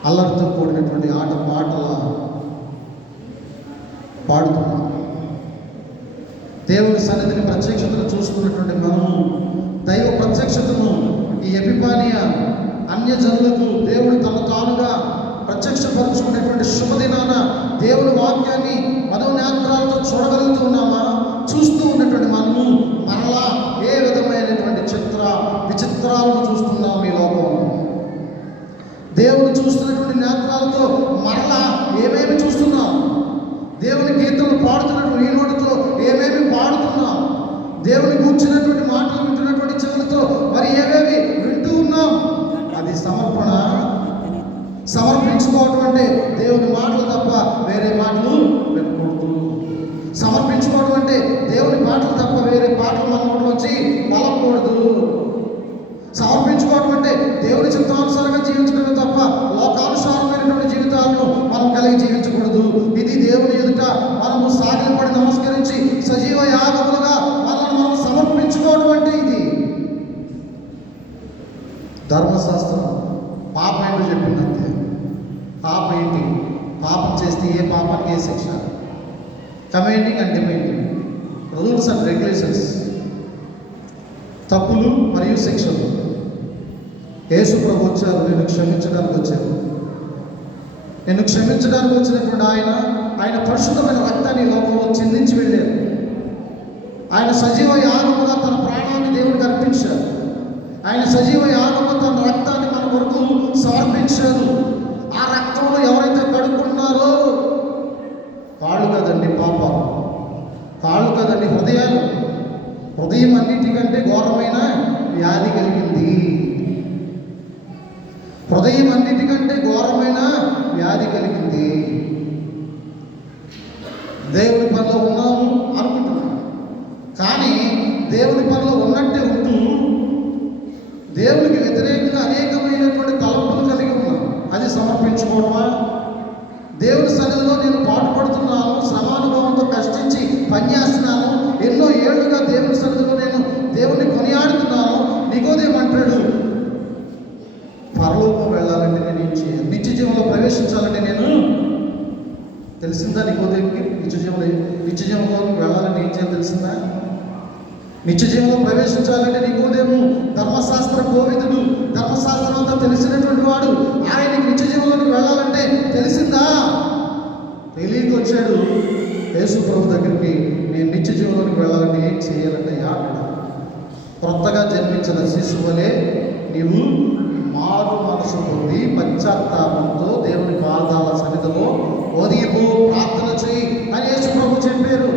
అల్లరితో కూడినటువంటి పాటల పాడుతున్నాం. దేవుని సన్నిధిని ప్రత్యక్షతను చూస్తున్నటువంటి మనము దైవ ప్రత్యక్షతను ఈ ఎపిఫానియా అన్యజనులకు దేవుడు తన తానుగా ప్రత్యక్షపరుచుకునేటువంటి శుభదినాన దేవుని వాక్యాన్ని మనోనేత్రాలతో చూడగలుగుతూ ఉన్నామా? చూస్తూ ఉన్నటువంటి మనము మరలా ఏ విధమైనటువంటి విచిత్రాలను చూస్తున్నాం ఈ లోకంలో? దేవుని చూస్తున్నటువంటి నేత్రాలతో మరలా ఏమేమి చూస్తున్నాం? దేవుని కీర్తనలు పాడుతున్నటువంటి ఈ నోటితో ఏమేమి పాడుతున్నాం? దేవుని కూర్చున్నటువంటి మాటలు వింటున్నటువంటి చెవులతో మరి ఏమేమి వింటూ ఉన్నాం? అది సమర్పణ. సమర్పించుకోవటం అంటే దేవుని మాటలు తప్ప వేరే మాటలు వినకూడదు. సమర్పించుకోవడం అంటే దేవుని మాటలు తప్ప వేరే పాటలు మన నోట్లోంచి పలకూడదు. సమర్పించుకోవడం అంటే దేవుని చిత్తానుసారంగా జీవించడమే తప్ప లోకానుసారమైనటువంటి జీవితాలను మనం కలిగి జీవించకూడదు. ఇది దేవుని ఎదుట మనము సాగిలపడి నమస్కరించి సజీవ యాగములుగా మనం సమర్పించుకోవడం అంటే ఇది. ధర్మశాస్త్రం పాపం ఏంటో చెప్పిందంతే. పాపం ఏంటి? పాపం చేస్తే ఏ పాపానికి ఏ శిక్ష? Commanding and demanding, rules and regulations, తప్పులు మరియు శిక్షలు. యేసు ప్రభు వచ్చారు, నేను క్షమించడానికి వచ్చాను. నేను క్షమించడానికి వచ్చినటువంటి ఆయన పరిశుద్ధమైన రక్తాన్ని లోకంలో చిందించి వెళ్ళారు. ఆయన సజీవ యాగముగా తన ప్రాణాన్ని దేవుడికి అర్పించారు. ఆయన సజీవ యాగముగా తన రక్తాన్ని మన కొరకు సమర్పించారు. ఆ రక్తంలో ఎవరైతే కడుక్కున్నారో కాళ్ళు కదండి పాపాలు, కాళ్ళు కదండి హృదయాలు. హృదయం అన్నిటికంటే ఘోరమైన వ్యాధి కలిగింది. హృదయం అన్నిటికంటే ఘోరమైన వ్యాధి కలిగింది. దేవుని పనిలో ఉన్నాము అనుకుంటున్నాం, కానీ దేవుని పనిలో ఉన్నట్టే ఉంటూ దేవునికి వ్యతిరేకంగా అనేకమైనటువంటి తలంపులు కలిగి ఉన్నాం. అది సమర్పించుకోవడమా? దేవుని సన్నిధిలో నేను పాటుపడుతున్నాను, శ్రమానుభవంతో కష్టించి పనిచేస్తున్నాను, ఎన్నో ఏళ్లుగా దేవుని సన్నిధిలో నేను దేవుని కొనియాడుతున్నాను. నికోదేమంటాడు, పరలోకం వెళ్ళాలంటే నేను ఏం చేయాలి? నిత్య జీవంలో ప్రవేశించాలంటే నేను, తెలిసిందా నికోదేవికి? నిత్య జీవంలోకి వెళ్ళాలంటే ఏం చేయాలి తెలిసిందా? నిత్య జీవంలో ప్రవేశించాలంటే నికోదేము ధర్మశాస్త్ర కోవిదుడు, ధర్మశాస్త్రం అంతా తెలిసినటువంటి వాడు. ఆయనకి నిత్య జీవంలోకి వెళ్ళాలంటే తెలిసిందా? తెలియక వచ్చాడు యేసు ప్రభు దగ్గరికి. నేను నిత్య జీవంలోకి వెళ్ళాలంటే ఏం చేయాలంటే అన్నాడు. క్రొత్తగా జన్మించిన శిశువులే నీవు మారు మనసు పొంది పశ్చాత్తాపంతో దేవుని పాదాల సన్నిధిలో ఒదిగిపో, ప్రార్థన చేయి అని యేసు ప్రభు చెప్పారు.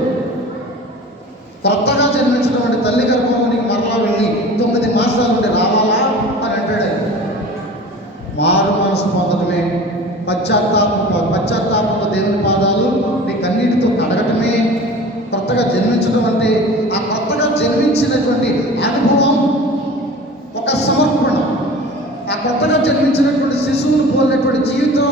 కొత్తగా జన్మించినటువంటి తల్లి గర్భంలోనికి మరలా వెళ్ళి 9 మాసాల నుండి రావాలా అని అంటాడు ఆయన. మారు మనసు పొందటమే, పశ్చాత్తాపంతో దేవుని పాదాలు నీ కన్నీటితో కడగటమే కొత్తగా జన్మించడం అంటే. ఆ కొత్తగా జన్మించినటువంటి అనుభవం ఒక సమర్పణ. ఆ కొత్తగా జన్మించినటువంటి శిశువును పోలినటువంటి జీవితం,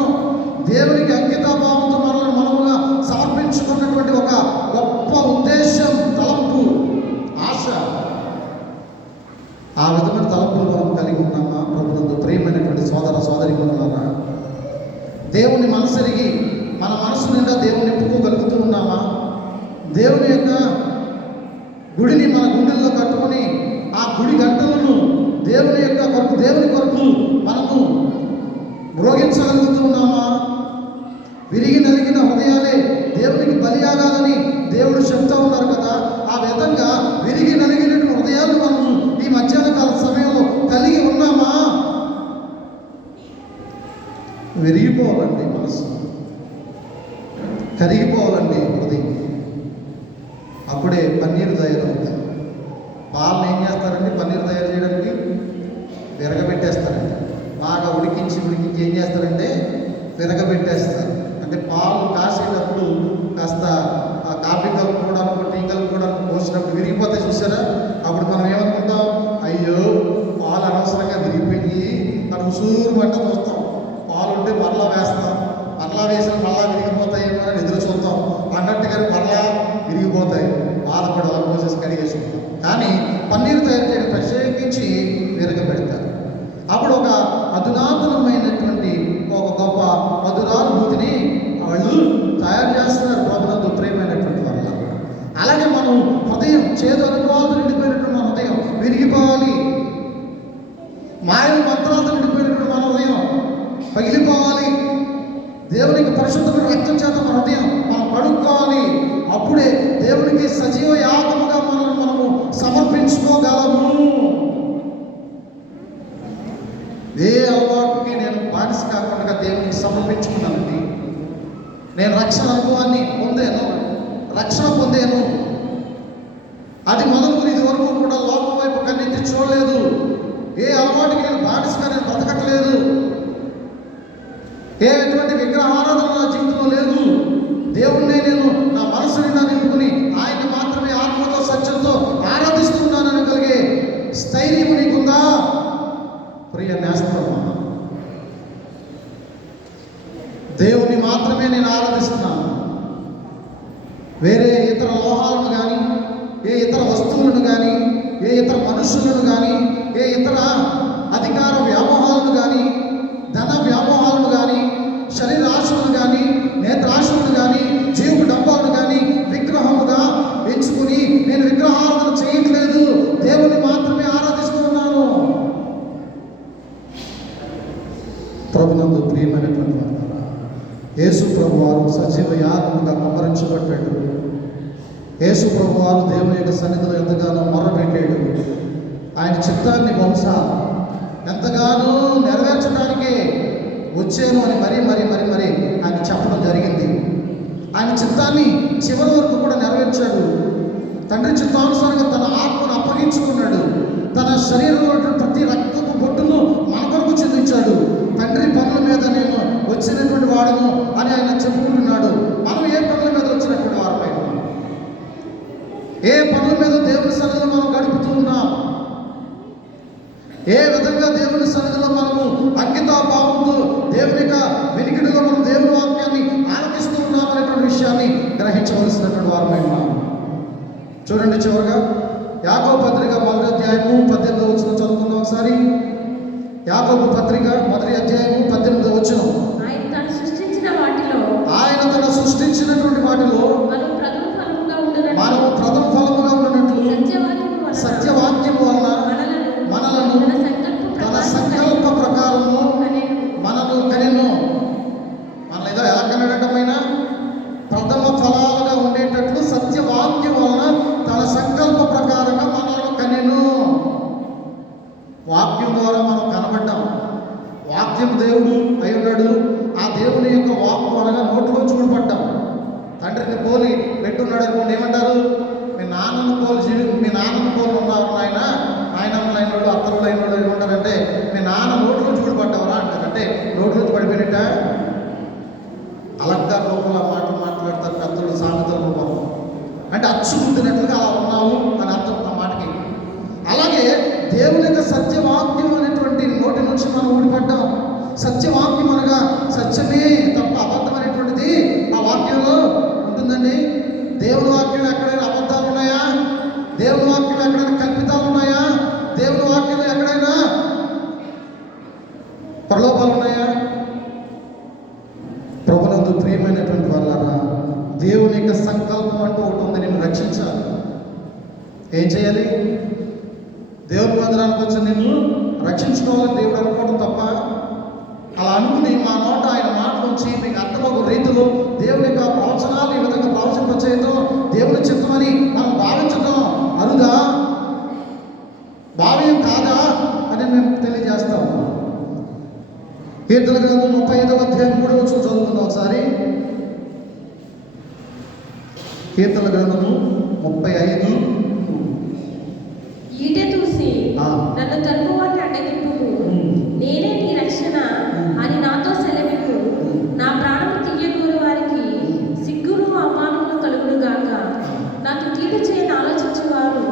దేవునికి అంకితాభావంతో మనల్ని మనముగా సమర్పించుకున్నటువంటి ఒక గొప్ప ఉద్దేశం, తలంపు, ఆశ. ఆ విధమైన తలంపులు మనం కలిగి ఉన్నామా? ప్రభుత్వంతో ప్రియమైనటువంటి సోదర సోదరీమణులారా, దేవుని మనసెరిగి మన మనసు నిండా దేవుని నింపుకోగలుగుతూ ఉన్నామా? దేవుని యొక్క గుడిని మన గుండెల్లో కట్టుకొని ఆ గుడి గంటలను దేవుని యొక్క కొరకు, దేవుని కొరకు మనము మ్రోగించగలుగుతూ ఉన్నామా? విరిగి నలిగిన హృదయాలే దేవునికి బలియాగాలని దేవుడు చెప్తా ఉన్నారు కదా. ఆ విధంగా విరిగి నలిగిన హృదయాలు మనము ఈ మధ్యాహ్న కాల సమయంలో కలిగి ఉన్నామా? విరిగిపోవాలండి మనసు, కరిగిపోవాలండి హృదయం. అప్పుడే పన్నీరు తయారవుతుంది. పాలను ఏం చేస్తారండి? పన్నీరు తయారు చేయడానికి విరగబెట్టేస్తారండి. బాగా ఉడికించి ఏం చేస్తారంటే విరగబెట్టేస్తారు. అంటే పాలు కాసేటప్పుడు కాస్త కాఫీ కలుపుకోవడానికి, టీ కలుపుకోవడానికి పోసినప్పుడు విరిగిపోతే చూసారా? అప్పుడు మనం ఏమనుకుంటాం? అయ్యో పాలు అనవసరంగా విరిగిపోయి మనం ఉసూరు పంట చూస్తాం. పాలు ఉంటే మరలా వేస్తాం, మరలా వేసిన మరలా విరిగిపోతాయేమో అని ఎదురు చూస్తాం. అన్నట్టుగా మరలా విరిగిపోతాయి. బాధపడి పోసేసి కడిగేసుకుంటాం. కానీ పన్నీరు తయారు చేయడం ప్రత్యేకించి విరగబెడతారు. అప్పుడు ఒక అధునాతనమైనటువంటి ఒక గొప్ప మధురానుభూతిని వాళ్ళు తయారు చేస్తున్నారు. ప్రభునందు ప్రియమైనటువంటి వాళ్ళ అలాగే మనం హృదయం చేదు అనుభవాలతో నిండిపోయినటువంటి మన హృదయం విరిగిపోవాలి. మాయల మంత్రాలతో నిండిపోయినటువంటి మన హృదయం పగిలిపోవాలి. దేవునికి పరిశుద్ధమైన రక్తం చేత మన హృదయం మనం కడుక్కోవాలి. అప్పుడే దేవునికి సజీవ యాగముగా మనము సమర్పించుకోగలము. ఏ అలవాటుకి నేను బానిస కాకుండా దేవునికి సమర్పించుకున్నానండి. నేను రక్షణ అనుభవాన్ని పొందాను, రక్షణ పొందాను. అది మొదలుకొని ఇది వరకు కూడా లోపం వైపు కన్నెత్తి చూడలేదు. ఏ అలవాటుకి నేను బానిసగా నేను బ్రతకట్లేదు. ఏ ఎటువంటి విగ్రహారాధన నా జీవితంలో లేదు. దేవుణ్ణి నేను నా మనసు నిండా నింపుకుని ఆయన మాత్రమే ఆత్మతో సత్యంతో ఆరాధిస్తున్నానని కలిగే స్థైర్యం నీకుందా? ప్రియ నేస్తమా, దేవుని మాత్రమే నేను ఆరాధిస్తున్నాను. వేరే ఇతర లోహాలను కానీ, ఏ ఇతర వస్తువులను కానీ, ఏ ఇతర మనుషులను కానీ, ఏ ఇతర అధికార వ్యామోహాలను కానీ, ధన వ్యామోహాలను కానీ, శరీరాశలను కానీ, నేత్రాశలను కానీ, జీవు డబ్బాలను కానీ విగ్రహముగా ఎంచుకుని నేను విగ్రహారాధన చేయట్లేదు. దేవుని మాత్రమే ఆరాధిస్తున్నాను. ప్రభునందు ప్రియమైనటువంటి వారు, యేసు ప్రభు వారు సజీవ యాగముగా కుమ్మరించబడ్డాడు. యేసు ప్రభు వారు దేవుని యొక్క సన్నిధిలో ఎంతగానో మొరపెట్టాడు. ఆయన చిత్తాన్ని బహుశా ఎంతగానో నెరవేర్చడానికే వచ్చాను అని మరీ ఆయన చెప్పడం జరిగింది. ఆయన చిత్తాన్ని చివరి వరకు కూడా నెరవేర్చాడు. తండ్రి చిత్తానుసారంగా తన ఆత్మను అప్పగించుకున్నాడు. తన శరీరంలో ప్రతి రక్తపు బొట్టును మన కొరకు చెందించాడు. తండ్రి పనుల మీద నేను వచ్చినటువంటి వాడును అని ఆయన చెప్పుకుంటున్నాడు. మనం ఏ పనుల మీద వచ్చినటువంటి వారమై ఏ పనుల మీద దేవుని సన్నిధిలో మనం గడుపుతూ ఉన్నాం? ఏ విధంగా దేవుని సన్నిధిలో మనము అంకితాభావంతో దేవుని యొక్క వెనికిడిలో మనం దేవుని వాక్యాన్ని ఆలకిస్తూ ఉన్నాం అనేటువంటి విషయాన్ని గ్రహించవలసినటువంటి వారమై ఉన్నాం. చూడండి, చివరిగా యాకోబు పత్రిక 1వ అధ్యాయము 18వ వచనం చదువుకుందాం ఒకసారి. యాకోబు పత్రిక 1వ అధ్యాయము 18వ వచనం. ఆయన తను సృష్టించినటువంటి వాటిలో మనము ప్రథమ ఫలముగా ఉన్నట్లు దేవుడు అయి ఉన్నాడు. ఆ దేవుని యొక్క వాక్కు అనగా నోట్లో చూడబడ్డాం. తండ్రిని పోలి పెట్టున్నాడు అనుకోండి, ఏమంటారు? మీ నాన్నను పోలి ఉన్నారు నాయన, నాయనమ్మలైన వాళ్ళు, అత్తరులైన వాళ్ళు ఏమంటారంటే మీ నాన్న నోట్లో చూడబడ్డావరా అంటారు. అంటే నోట్లో పడిపోయినట్ట అలంకార లోపల మాటలు మాట్లాడతారు పెద్దలు, సామెతల రూపం. అంటే అచ్చుకుంటున్నట్లుగా అలా ఉన్నాము అని అర్థం ఆ మాటకి. అలాగే దేవుని యొక్క సత్యవాక్యం అనేటువంటి నోటి నుంచి మనం ఊడిపడ్డాం. సత్యవాక్యం అనగా సత్యమే తప్ప అబద్ధం అనేటువంటిది ఆ వాక్యంలో ఉంటుందండి. దేవుని వాక్యం ఎక్కడైనా అబద్ధాలు ఉన్నాయా? దేవుని వాక్యం ఎక్కడైనా కల్పితాలు ఉన్నాయా? దేవుని వాక్యంలో ఎక్కడైనా ప్రలోభాలు ఉన్నాయా? ప్రభునందు ప్రియమైనటువంటి వాళ్ళారా, దేవుని యొక్క సంకల్పం అంటూ ఒకటి ఉంది. నిన్ను రక్షించాలి. ఏం చేయాలి? దేవుని మందిరానికి వచ్చి నిన్ను రక్షించుకోవాలని దేవుడు అనుకోవడం తప్ప, అలా అనుకుని మా నోట ఆయన మాట నుంచి మీకు అర్థమగు రీతిలో దేవుని యొక్క ప్రవచనాలు ఈ విధంగా ప్రవచింపచేయడం దేవుని చిత్తమని మనం భావించడం అరుదా, భావ్యం కాదా అని మేము తెలియజేస్తాం. కీర్తన గ్రంథం 35వ అధ్యాయం 3వ వచనం చదువుకుందాం ఒకసారి. కీర్తన గ్రంథము 35. ఈట చూసి ఆ. నన్ను తరుమువాడిని అడ్డగింపు, నేనే నీ రక్షణ అని నాతో సెలవిప్పు. నా ప్రాణము తీయగూరు వారికి సిగ్గును అవమానమును కలుగును గాక. నాకు కీడు చేయని ఆలోచించేవారు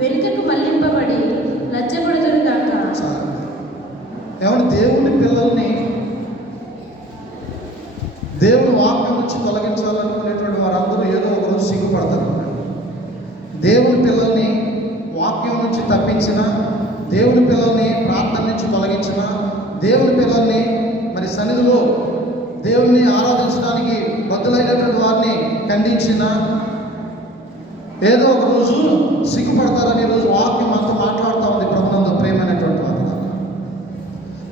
వెనుకకు మళ్లింపబడి లజ్జపడుదురు గాక. ఏమంటే దేవుని పిల్లల్ని దేవుని వాక్యం నుంచి తొలగించాలనుకునేటువంటి వారందరూ ఏదో ఒక రోజు సిగ్గుపడతారు. దేవుని పిల్లల్ని వాక్యం నుంచి తప్పించిన, దేవుని పిల్లల్ని ప్రార్థన నుంచి తొలగించిన, దేవుని పిల్లల్ని మరి సన్నిధిలో దేవుణ్ణి ఆరాధించడానికి బద్దులైనటువంటి వారిని ఖండించిన ఏదో ఒక రోజు సిగ్గుపడతారని ఈరోజు వాక్యం అంతా మాట్లాడుతూ ఉంది. ప్రభునందు ప్రేమైనటువంటి వారు,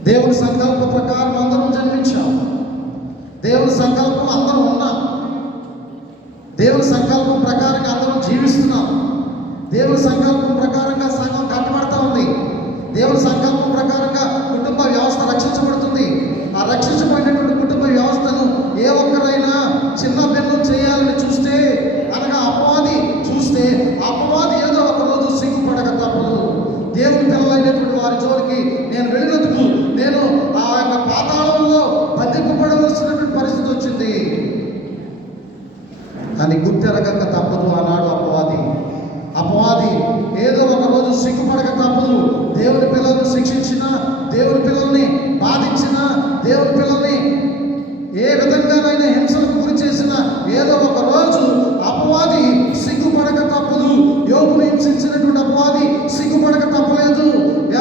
దేవుని సంకల్ప ప్రకారం అందరం జన్మించాం. దేవుని సంకల్పం అందరం ఉన్నాం. దేవుని సంకల్పం ప్రకారంగా అందరం జీవిస్తున్నాం. దేవుని సంకల్పం ప్రకారంగా సంఘం కట్టబడతా ఉంది. దేవుని సంకల్పం ప్రకారంగా కుటుంబ వ్యవస్థ రక్షించబడుతుంది. ఆ రక్షించబడినటువంటి కుటుంబ వ్యవస్థను ఏ ఒక్కరైనా చిన్న భిన్నం చేయాలని చూస్తే, అనగా అపవాది చూస్తే, అపవాది ఏదో ఒక రోజు సిగ్గుపడక తప్పదు. దేవుని పిల్లలైనటువంటి వారి జోలికి నేను వెళ్ళినందుకు నేను ఆ యొక్క పాతాళంలో బంధింపబడవలసినటువంటి పరిస్థితి వచ్చింది అని గుర్తెరగక తప్పదు. ఆనాడు అపవాది ఏదో ఒక రోజు సిగ్గుపడక తప్పదు. దేవుని పిల్లలను శిక్షించిన, దేవుని పిల్లల్ని బాధించిన, దేవుని పిల్లల్ని ఏ విధంగానైనా హింసలకు గురి చేసిన ఏదో ఒక రోజు అపవాది సిగ్గుపడక తప్పదు. యోబును హింసించినటువంటి అపవాది సిగ్గుపడక తప్పలేదు.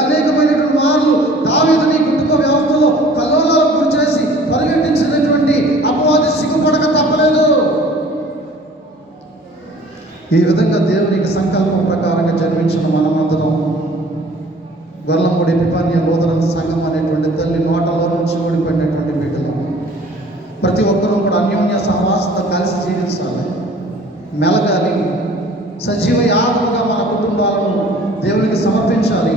అనేకమైనటువంటి వారు దావీదుని కుటుంబ వ్యవస్థలో కల్లోలాలకు గురి చేసి పరిగెట్టించినటువంటి అపవాది సిగ్గుపడక తప్పలేదు. ఈ విధంగా దేవునికి సంకల్పం ప్రకారంగా జన్మించిన మనమందరం గొల్లమూడి ఎపిఫానియా లూథరన్ సంఘం అనేటువంటి తల్లి నోటలో నుంచి ఓడిపోయినటువంటి బిడ్డలు. ప్రతి ఒక్కరూ కూడా అన్యోన్య సహవాసంతో కలిసి జీవించాలి, మెలగాలి. సజీవ యాగముగా మన కుటుంబాలను దేవునికి సమర్పించాలి.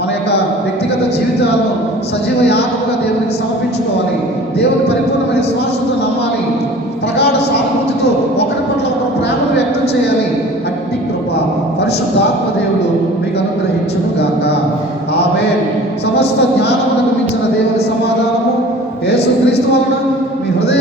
మన యొక్క వ్యక్తిగత జీవితాలను సజీవ యాగముగా దేవునికి సమర్పించుకోవాలి. దేవుని పరిపూర్ణమైన విశ్వాసంతో నమ్మాలి. ప్రగాఢ సానుభూతితో ఒకరి పట్ల ఒకరు ప్రేమను వ్యక్తం చేయాలి. అట్టి కృప పరిశుద్ధాత్మ దేవుడు మీకు అనుగ్రహించును గాక. ఆమేన్. సమస్త జ్ఞానమునకు మించిన దేవుని సమాధానము యేసుక్రీస్తు వలన మీ హృదయ